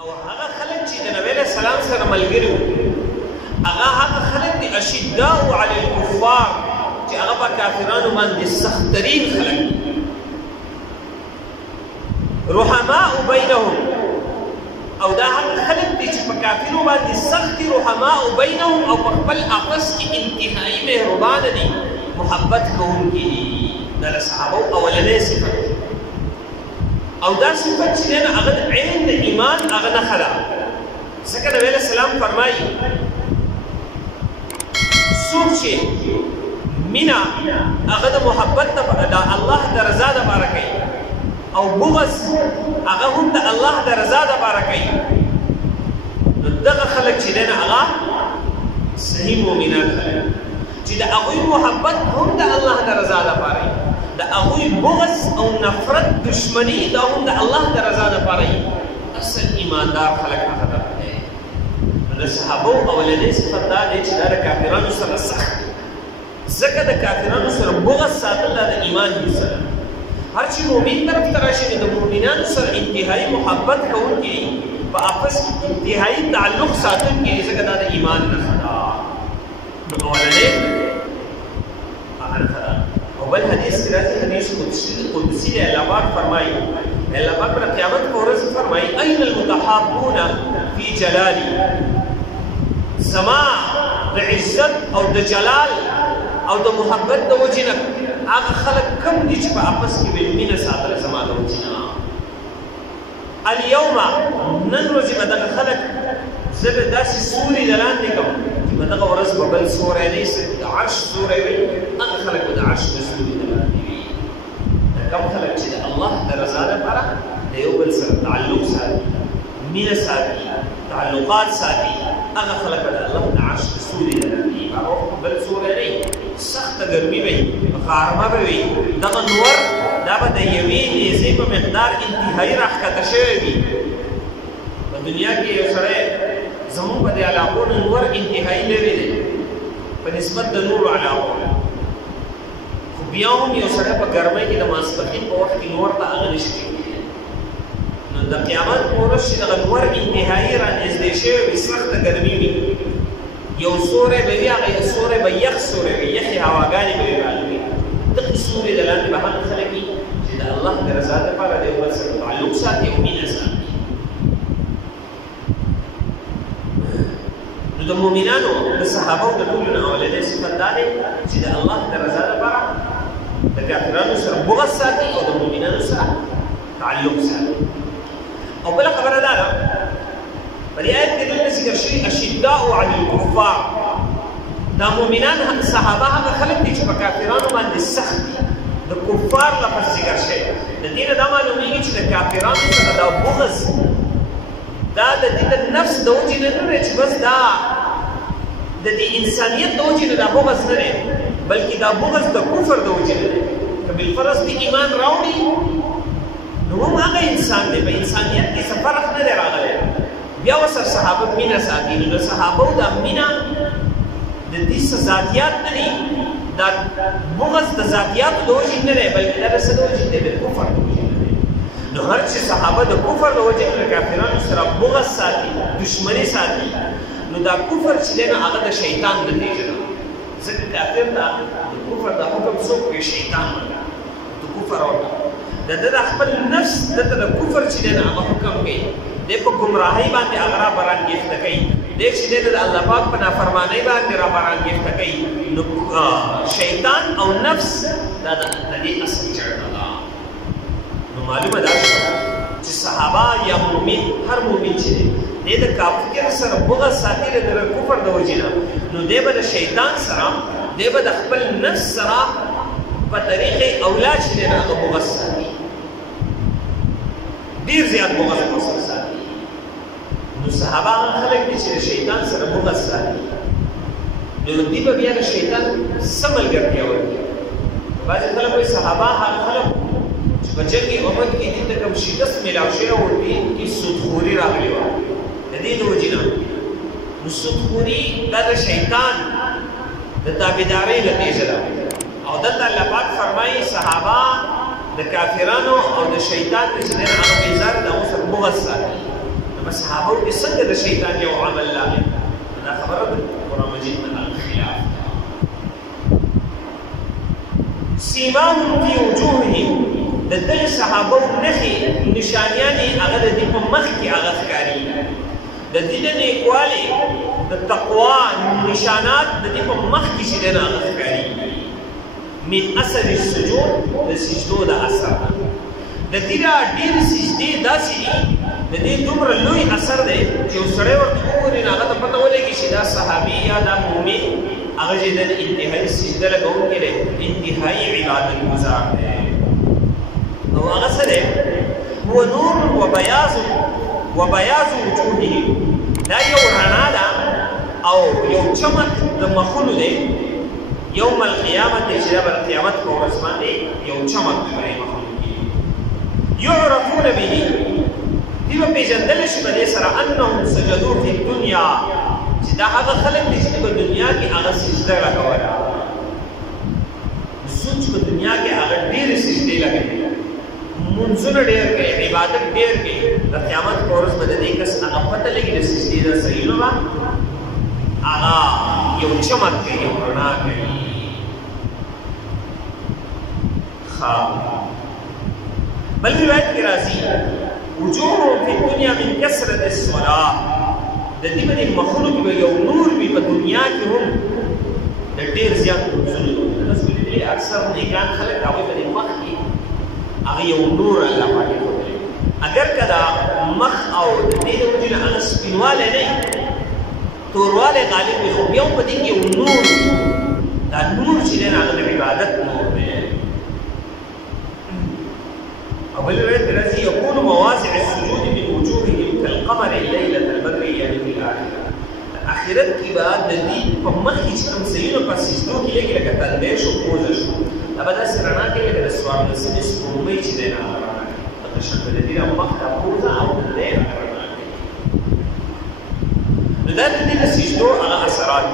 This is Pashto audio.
او هغه خلک چې د نبی له سلام سره ملګري وو هغه خلک دي اشداء علی الکفار چې هغه په کافرانو باندې سخت ترین خلک رحماء بینهم او دا هغه خلک دي چې په کافرو باندې سخت رحماء بینهم او په خپل آپس کې انتهایی مهربان دي محبت کوونکي دي دا صحابه اولنې صفت او دا صفت چې نه هغه عین د ایمان هغه نه خلا ځکه نبی له سلام فرمایي څوک چې مینا هغه د محبت د الله د رضا د لپاره کوي او بغض هغه هم د الله د رضا د لپاره کوي نو دغه خلک چې نه هغه صحیح مؤمنان چې د هغوی محبت هم د الله د رضا د لپاره د هغوی بغض او نفرت دشمنی دا هم د الله د رضا لپاره اصل ایماندار خلک هغه ده د صحابه اولنې صفت دا دی چې دا د کافرانو سره سخت ځکه د کافرانو سره بغض ساتل د ایمان حصه ده هر چې مؤمن طرف ته راشي د مؤمنانو سره انتهایی محبت کوونکي په آپس کې انتهایی تعلق ساتونکي ځکه دا د ایمان نښه ده نو اولنې او بل حدیث کې راځي حدیث قدسی دی الله پاک فرمایي الله پاک پر قیامت په ورځ فرمایي اين المتحابون فی جلالي زما د عزت او د جلال او د محبت د وجنه هغه خلک کم دي چې په آپس کې مینه ساتل زما د وجنه اليوم نن ورځې به دغه خلک زه به داسې سوري دلاندې کوم چې په دغه ورځ به بل سوری نه د عرش سوری وي هغه خلک به د عرش د سوري دلاندې وي کوم خلک چې د الله د رضا لپاره د یو بل سره تعلق ساتي مینه ساتي تعلقات ساتي هغه خلک به د الله د عرش د سوري دلاندې وي هغه وخت بل سوری نه سخته ګرمي به وي خارمه به وي دغه نور دا به د یوې نیزې په مقدار انتهایی راښکته شوی وي په دنیا کې یو سړی زموږ په دې علاقو نور انتهایی لرې دی په نسبت د نورو علاقو خو بیا هم یو سړی په ګرمۍ کې د ماسپښین په وخت کې نور ته هغه نشي کېدلی نو د قیامت په ورځ چې دغه نور انتهایی رانږدې شوی وي سخته ګرمي وي یو سوری به وي هغه یو سوری به یخ سوری وي یخې هواګانې به وي راغلي دغې سوري د لاندې به هغه خلک وي چې د الله د رضا لپاره د یو بل سره تعلق ساتي او مینه ساتي نو د مؤمنانو د صحابو د ټولو نه اولنۍ صفت دا دی چې د الله د رضا لپاره د کافرانو سره بغض ساتي او د مؤمنانو سره تعلق ساتي او بله خبره دا ده په دې آیت کې دلته ذکر شوي اشداء علی الکفار دا مؤمنان صحابه هغه خلک دي چې په کافرانو باندې سخت دي د کفار لفظ ذکر شوی د دې نه دا معلومیږي چې د کافرانو سره دا بغض دا د دې د نفس د وجې نه نه دی چې بس دا د دې انسانیت د وجې نه دا بغض نه دی بلکې دا بغض د کفر د وجې نه دی که بالفرض د ایمان راوړي نو هم هغه انسان دی په انسانیت کې څه فرق نه دی راغلی بیا ورسره صحابه مینه ساتي نو د صحابو دا مینه د دې څه ذاتیات نه دي دا بغض د ذاتیاتو د وجې نه دی بلکې دا د څه د وجې دی د کفر د وجې نه دی نو هر چې صحابه د کفر د وجې نه کافرانو سره بغض ساتي دشمني ساتي نو دا کفر چې دی نو هغه د شیطان نتیجه ده ځکه کافر دا د کفر د حکم څوک کوي شیطان د کفر ورته د ده د خپل نفس دته د کفر چې دی نو هغه حکم کوي دی په ګمراهۍ باندې هغه را برانګېخته کوي دی چې دی د الله پاک په نافرمانۍ باندې را برانګېخته کوي نو شیطان او نفس دا د دې اصل چړه ده نو معلومه ده چې صحابه یا مؤمن هر مؤمن چې دی د کافر سره بغض ساتي د کفر د وجې نه نو دی به د شیطان سره دی به د خپل نفس سره په طریقې اولا چې دی نه هغه بغض ساتي ډېر زیات بغض ورسره ساتي نو صحابه هغه خلک دي چې د شیطان سره بغض ساتي نو دوی به بیا د شیطان څه ملګرتیا ورکړي بعضې خلک وایي صحابه هغه خلک چې په جنګ احد کې دې ته کوم شکست میلاو شوی او دې کې سودخوري راغلې وه د دې د وجې نه نو سودخوري دا د شیطان د تابعدارۍ نتیجه ده او دلته الله پاک فرمایي صحابه د کافرانو او د شیطان د چې دی هغه بیزار د هغو سره بغض ساتي صحابو کې څنګه د شیطان یو عمل لاغی دا خبره ده قرآن مجید نه خلاف سیماهم فی وجوههم د دغه صحابو نښې نشانیانې هغه د دې په مخ کې هغه ښکاري د دې د نیکوالي د تقوا نشانات د دې په مخ کې چې دی نه هغه ښکاري من اثر السجود د سجدو د اثر د دې ډېرې سجدې داسې دي د دې دومره لوی اثر دی چې یو سړی ورته وګوري نو هغه ته پته ولګي چې دا صحابي یا دا مؤمن هغه چې د انتهایي سجده لګونکی دی انتهایي عبادت گزار دی نو هغه څه دی هو نور وبیاض وجوههم دا یو رڼا ده او یو چمک د مخونو دی یوم القیامت چې دا به قیامت په ورځ باندې یو چمک دی په مخونو کې یعرفون به دی به پیژندلی شي په دې سره انهم سجدوا فی الدنیا چې دا هغه خلک دي چې په دنیا کې هغه سجده لګوله سوچ په دنیا کې هغه ډېرې سجدې لګوي منځونه ډېر کوي عبادت ډېر کوي د قیامت په ورځ به د دې کس هغه پته لګي د سجدې د صحیح نه هغه یو چمک کوي یو رڼا کوي بل روایت کې راځي وجوههم فی الدنیا من کثرة الصلاة د دې باندې مخونو کې به یو نور وي په دنیا کې هم د ډېر زیات لمونځونو رسول الله اکثر نیکان خلک هغوی په دې مخ کې هغه یو نور الله پاک ښودلی اگر که دا مخ او د دې د وجې نه هغه سپینوالی نه وي توروالی غالب وي خو بیا هم په دې کې یو نور دا نور چې دی نه هغه د عبادت نور دی أول رواية الذي يكون مواضع السجود من وجوههم كالقمر الليلة البدرية في الآخرة. آخرت کی بعد دلی پمخی چکم سیدو پس سجدو کی لگی لگا تلبیش و پوزش ابا دا سرنا کی لگا دسوار نسلی سپومی چی دینا آرانا کی تقشن دلی را مخ دا پوزا او دلی آرانا کی ندار دلی سجدو اغا اثرات